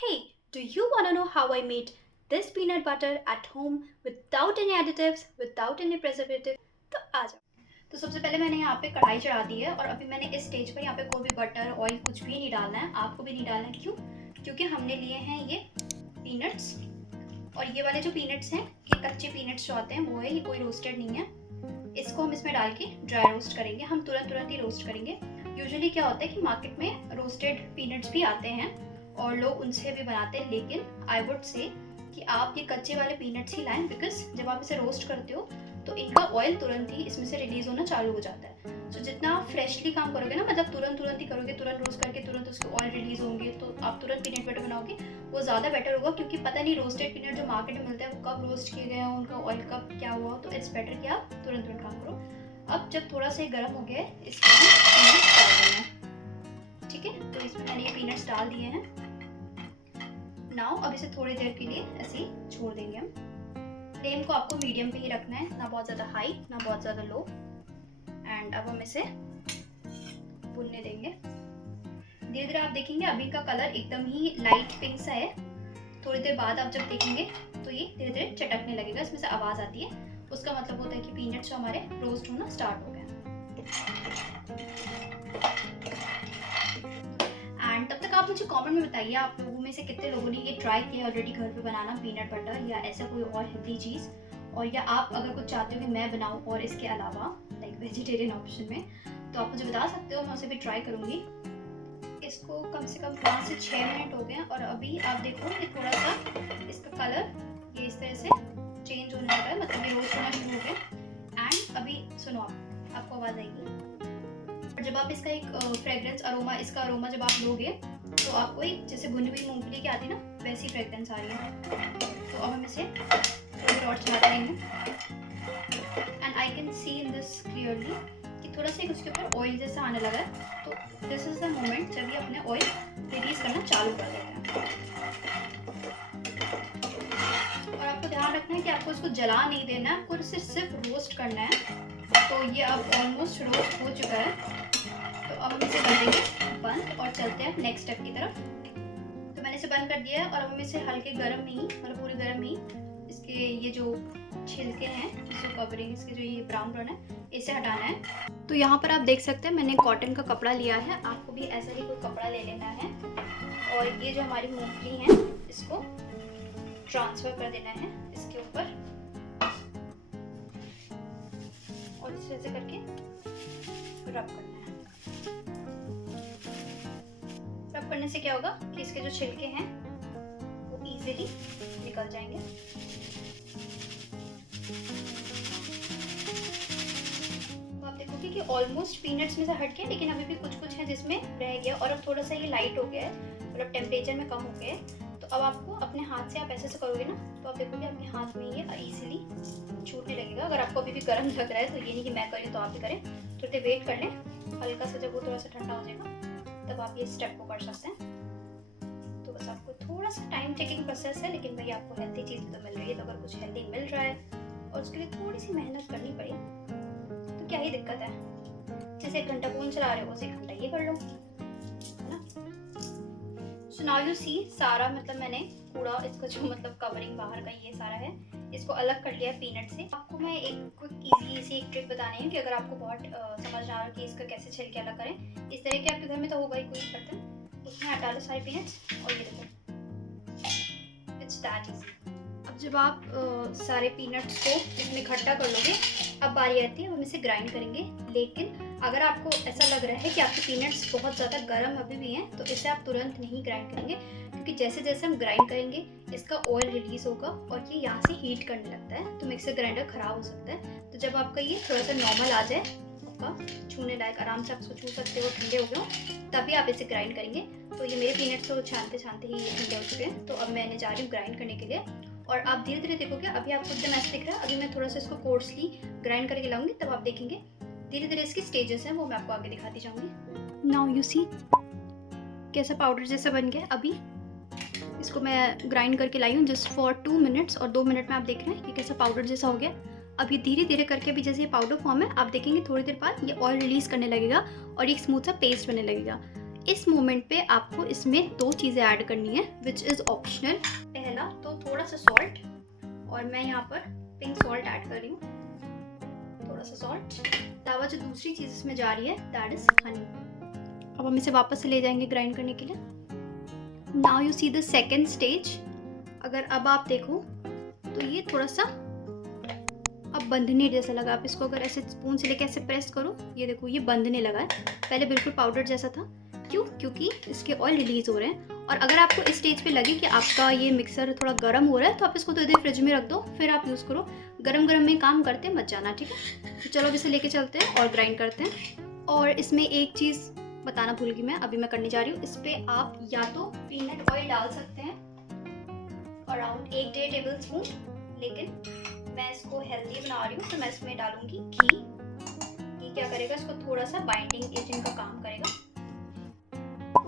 Hey, do you want to know how I made this peanut butter at home without any additives, without any preservative? तो आ जाओ। तो सबसे पहले मैंने यहाँ पे कढ़ाई चढ़ा दी है और अभी मैंने इस स्टेज पर यहाँ पे कोई भी बटर ऑयल कुछ भी नहीं डालना है, आपको भी नहीं डालना है। क्यों? क्योंकि हमने लिए हैं ये पीनट्स और ये वाले जो पीनट्स हैं ये कच्चे पीनट्स जो आते हैं वो है, ये कोई रोस्टेड नहीं है। इसको हम इसमें डाल के ड्राई रोस्ट करेंगे, हम तुरंत ही रोस्ट करेंगे। यूजुअली क्या होता है कि मार्केट में रोस्टेड पीनट्स भी आते हैं और लोग उनसे भी बनाते हैं, लेकिन आई वुड से कि आप ये कच्चे वाले पीनट्स ही लाएं, बिकॉज जब आप इसे रोस्ट करते हो तो इनका ऑयल तुरंत ही इसमें से रिलीज होना चालू हो जाता है। तो जितना आप फ्रेशली काम करोगे ना, मतलब तुरंत ही करोगे, तुरंत रोस्ट करके तुरंत उसके ऑयल रिलीज होंगे, तो आप तुरंत पीनट बटर बनाओगे, वो ज़्यादा बेटर होगा। क्योंकि पता नहीं रोस्टेड पीनट जो मार्केट में मिलता है वो कब रोस्ट किए गए हैं, उनका ऑयल कब क्या हुआ, तो इट्स बेटर कि आप तुरंत काम करो। अब जब थोड़ा सा गर्म हो गया है, इसमें हम पीनट्स डाल देंगे। ठीक है, तो इसमें मैंने ये पीनट्स डाल दिए हैं। नाउ अब इसे थोड़ी देर के लिए ऐसे ही छोड़ देंगे हम। फ्लेम को आपको मीडियम पे ही रखना है, ना बहुत ज़्यादा हाई ना बहुत ज़्यादा लो। एंड अब हम इसे भुनने देंगे। धीरे धीरे आप देखेंगे अभी का कलर एकदम ही लाइट पिंक सा है। थोड़ी देर बाद आप जब देखेंगे तो ये धीरे धीरे चटकने लगेगा, इसमें से आवाज़ आती है, उसका मतलब होता है कि पीनट्स जो हमारे रोस्ट होना स्टार्ट हो गए। एंड तब तक आप मुझे कमेंट में बताइए आप लोगों में से कितने लोगों ने ये ट्राई किया ऑलरेडी घर पे बनाना पीनट बटर या ऐसा कोई और हेल्दी चीज़, और या आप अगर कुछ चाहते हो कि मैं बनाऊं और इसके अलावा लाइक वेजिटेरियन ऑप्शन में, तो आप मुझे बता सकते हो, मैं उसे भी ट्राई करूँगी। इसको कम से कम 5 से 6 मिनट हो गए और अभी आप देखो ये थोड़ा सा इसका कलर ये इस तरह से चेंज होने लगा है, मतलब ये रोस्ट होना शुरू हो गया। एंड अभी सुनो, आपको आवाज़ आएगी और जब आप इसका एक फ्रेग्रेंस अरोमा, इसका अरोमा जब आप लोगे तो आपको एक जैसे भुनी हुई मूंगफली की आती है ना, वैसी फ्रेग्रेंस आ रही है। तो अब हम इसे थोड़ी देर और चलाते रहेंगे। And I can see in this clearly कि थोड़ा सा उसके ऊपर ऑयल जैसा आने लगा है। तो दिस इज द मोमेंट जब ये अपने ऑयल रिलीज करना चालू कर देते हैं। और आपको ध्यान रखना है कि आपको इसको जला नहीं देना है, आपको इसे सिर्फ रोस्ट करना है। तो ये अब ऑलमोस्ट रोस्ट हो चुका है, तो अब हम इसे कर देंगे बंद और चलते हैं नेक्स्ट स्टेप की तरफ। तो मैंने इसे बंद कर दिया है और अब हम इसे हल्के गर्म में ही, मतलब पूरे गर्म में ही इसके ये जो छिलके हैं, जो कवरिंग इसके जो ये ब्राउन है, इसे हटाना है। तो यहाँ पर आप देख सकते हैं मैंने कॉटन का कपड़ा लिया है, आपको भी ऐसा ही कोई कपड़ा ले लेना है और ये जो हमारी मूंगफली है इसको ट्रांसफर कर देना है इसके ऊपर और इसे ऐसे करके रब करना है। रब करने से क्या होगा कि इसके जो छिलके हैं वो इजीली निकल जाएंगे। तो आप देखोगे कि ऑलमोस्ट पीनट्स में से हट गया, लेकिन अभी भी कुछ कुछ है जिसमें रह गया और अब थोड़ा सा ये लाइट हो गया है, मतलब टेम्परेचर में कम हो गया है। तो अब आपको अपने हाथ से आप ऐसे करोगे ना, तो आप देखोगे अपने हाथ में ये इजीली छूटने लगेगा। अगर आपको अभी भी गर्म लग रहा है तो ये नहीं कि मैं करी तो आप भी करें, थोड़ी देर वेट कर लें, हल्का सा जब वो थोड़ा सा ठंडा हो जाएगा तब आप ये स्टेप को कर सकते हैं। तो बस आपको थोड़ा सा टाइम टेकिंग प्रोसेस है, लेकिन भाई आपको हेल्दी चीज़ तो मिल रही है। तो अगर कुछ हेल्दी मिल रहा है और उसके लिए थोड़ी सी मेहनत करनी पड़ी तो क्या ही दिक्कत है। जैसे 1 घंटा फोन चला रहे हो उसे 1 घंटा ये कर लो, है ना। सो नाउ यू सी, सारा मतलब मैंने पूरा इसका जो मतलब कवरिंग बाहर का ये सारा है, इसको अलग कर लिया पीनट से। आपको मैं एक क्विक इजी सी एक ट्रिक बतानी है कि अगर आपको बहुत समझ ना आ रहा कि इसका कैसे छिलके अलग करें, इस तरह के आपके घर में तो होगा ही कोई बर्तन, उसमें हटा लो सारे पीनट्स और ये देखो, इट्स दैट इजी। अब जब आप सारे पीनट्स को इसमें इकट्ठा कर लोगे, अब बारी आती है हम इसे ग्राइंड करेंगे। लेकिन अगर आपको ऐसा लग रहा है कि आपके पीनट्स बहुत ज़्यादा गर्म अभी भी हैं, तो इसे आप तुरंत नहीं ग्राइंड करेंगे, क्योंकि जैसे जैसे हम ग्राइंड करेंगे इसका ऑयल रिलीज होगा और ये यहाँ से हीट करने लगता है, तो मिक्सर ग्राइंडर ख़राब हो सकता है। तो जब आपका ये थोड़ा सा नॉर्मल आ जाए, आपका छूने लायक, आराम से आप इसको छू सकते हो, ठंडे हो गए हो, तभी आप इसे ग्राइंड करेंगे। तो ये मेरे पीनट्स तो छानते छानते ही ये ठंडे हो चुके हैं, तो अब मैंने जा रही हूँ ग्राइंड करने के लिए। और आप धीरे धीरे देखोगे, अभी आपको एकदम ऐसा दिख रहा है, अभी मैं थोड़ा सा इसको कोर्सली ग्राइंड करके लाऊंगी, तब आप देखेंगे धीरे धीरे इसकी स्टेजेस हैं वो मैं आपको आगे दिखाती जाऊंगी। नाउ यू सी कैसा पाउडर जैसा बन गया। अभी इसको मैं ग्राइंड करके लाई हूँ जस्ट फॉर 2 मिनट्स और 2 मिनट में आप देख रहे हैं ये कैसा पाउडर जैसा हो गया। अब ये धीरे धीरे करके भी जैसे ये पाउडर फॉर्म है, आप देखेंगे थोड़ी देर बाद ये ऑयल रिलीज करने लगेगा और एक स्मूथ सा पेस्ट बनने लगेगा। इस मोमेंट पे आपको इसमें 2 चीज़ें ऐड करनी है विच इज़ ऑप्शनल। पहला तो थोड़ा सा सॉल्ट, और मैं यहाँ पर पिंक सॉल्ट ऐड कर रही हूँ, थोड़ा सा सॉल्ट। अलावा जो दूसरी चीज़ इसमें जा रही है दैट इज़ हनी। अब हम इसे वापस से ले जाएंगे ग्राइंड करने के लिए। Now you see the second stage. अगर अब आप देखो तो ये थोड़ा सा अब बंधने जैसा लगा। आप इसको अगर ऐसे स्पून से लेके ऐसे प्रेस करो, ये देखो ये बंधने लगा है। पहले बिल्कुल पाउडर जैसा था। क्यों? क्योंकि इसके ऑयल रिलीज हो रहे हैं। और अगर आपको इस स्टेज पे लगे कि आपका ये मिक्सर थोड़ा गर्म हो रहा है तो आप इसको थोड़ी देर फ्रिज में रख दो, फिर आप यूज़ करो। गरम गरम में काम करते मत जाना, ठीक है? तो चलो अब इसे लेके चलते हैं और ग्राइंड करते हैं। और इसमें एक चीज़ बताना भूल गई मैं, अभी मैं करने जा रही हूँ। इस पर आप या तो पीनट ऑयल डाल सकते हैं अराउंड 1-1.5 टेबल स्पून, लेकिन मैं इसको हेल्दी बना रही हूँ तो मैं इसमें डालूंगी घी। घी क्या करेगा, इसको थोड़ा सा बाइंडिंग एजेंट का काम करेगा।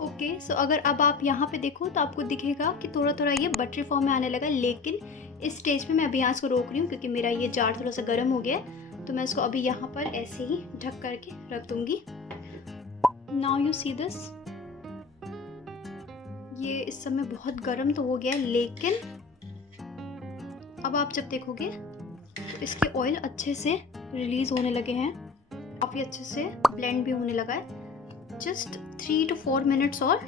ओके, सो अगर अब आप यहाँ पे देखो तो आपको दिखेगा कि थोड़ा थोड़ा ये बटरी फॉर्म में आने लगा, लेकिन इस स्टेज पे मैं अभी यहाँ इसको रोक रही हूँ क्योंकि मेरा ये जार थोड़ा सा गर्म हो गया है। तो मैं इसको अभी यहाँ पर ऐसे ही ढक करके रख दूँगी। नाउ यू सी दिस, ये इस समय बहुत गर्म तो हो गया है, लेकिन अब आप जब देखोगे तो इसके ऑयल अच्छे से रिलीज होने लगे हैं, काफ़ी अच्छे से ब्लेंड भी होने लगा है। जस्ट 3 to 4 मिनट्स और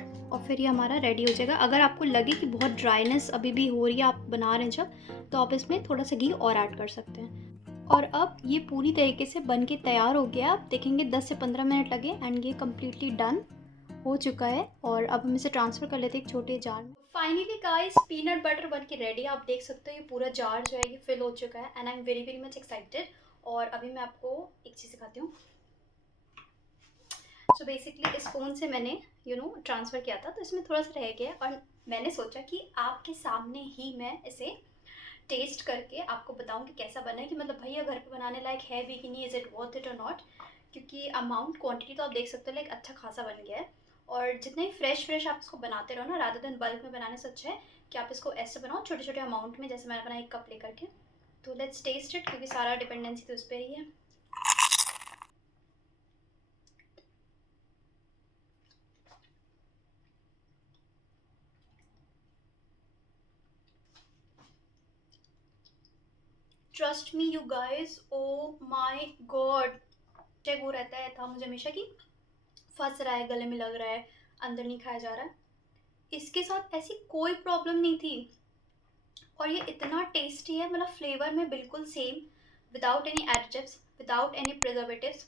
फिर ये हमारा रेडी हो जाएगा। अगर आपको लगे कि बहुत ड्राइनेस अभी भी हो रही है आप बना रहे हैं जब, तो आप इसमें थोड़ा सा घी और ऐड कर सकते हैं। और अब ये पूरी तरीके से बन के तैयार हो गया। आप देखेंगे 10 से 15 मिनट लगे एंड ये कम्प्लीटली डन हो चुका है। और अब हम इसे ट्रांसफ़र कर लेते हैं एक छोटे जार में। फाइनली गाइस, पीनट बटर बन के रेडी। आप देख सकते हो ये पूरा जार जो है ये फिल हो चुका है and I am very very much excited. और अभी मैं आपको एक चीज़ दिखाती हूँ। सो बेसिकली इस फ़ोन से मैंने ट्रांसफ़र किया था, तो इसमें थोड़ा सा रह गया और मैंने सोचा कि आपके सामने ही मैं इसे टेस्ट करके आपको बताऊं कि कैसा बना है, कि मतलब भैया घर पे बनाने लायक है भी कि नहीं, इज़ इट वर्थ इट और नॉट। क्योंकि अमाउंट क्वांटिटी तो आप देख सकते हो लाइक अच्छा खासा बन गया है। और जितना ही फ्रेश आप इसको बनाते रहो ना, रादर देन बल्क में बनाने से अच्छा है कि आप इसको ऐसे बनाओ छोटे छोटे अमाउंट में, जैसे मैंने बनाया 1 कप लेकर के। तो लेट्स टेस्ट इट, क्योंकि सारा डिपेंडेंसी तो उस पर ही है। Trust me you guys, oh my god, check वो रहता है था मुझे हमेशा कि फंस रहा है, गले में लग रहा है, अंदर नहीं खाया जा रहा है। इसके साथ ऐसी कोई प्रॉब्लम नहीं थी। और ये इतना टेस्टी है, मतलब फ्लेवर में बिल्कुल same, without any additives, without any preservatives.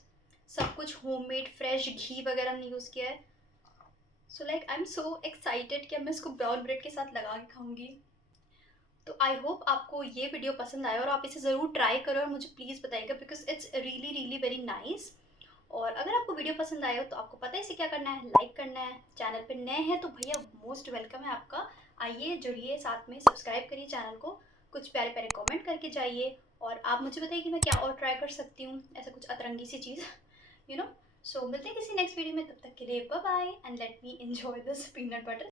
सब कुछ होममेड फ्रेश घी वगैरह नहीं यूज़ किया है। So like I am so excited कि अब मैं इसको ब्राउन ब्रेड के साथ लगा के खाऊंगी। तो आई होप आपको ये वीडियो पसंद आया और आप इसे ज़रूर ट्राई करो और मुझे प्लीज़ बताइएगा, because it's really really very nice. और अगर आपको वीडियो पसंद आए हो तो आपको पता है इसे क्या करना है, लाइक करना है। चैनल पे नए हैं तो भैया मोस्ट वेलकम है आपका, आइए जुड़िए, साथ में सब्सक्राइब करिए चैनल को, कुछ प्यारे प्यारे कमेंट करके जाइए। और आप मुझे बताइए कि मैं क्या और ट्राई कर सकती हूँ, ऐसा कुछ अतरंगी सी चीज़ यू नो। सो मिलते हैं किसी नेक्स्ट वीडियो में, तब तक के लिए bye bye and let me enjoy this peanut butter.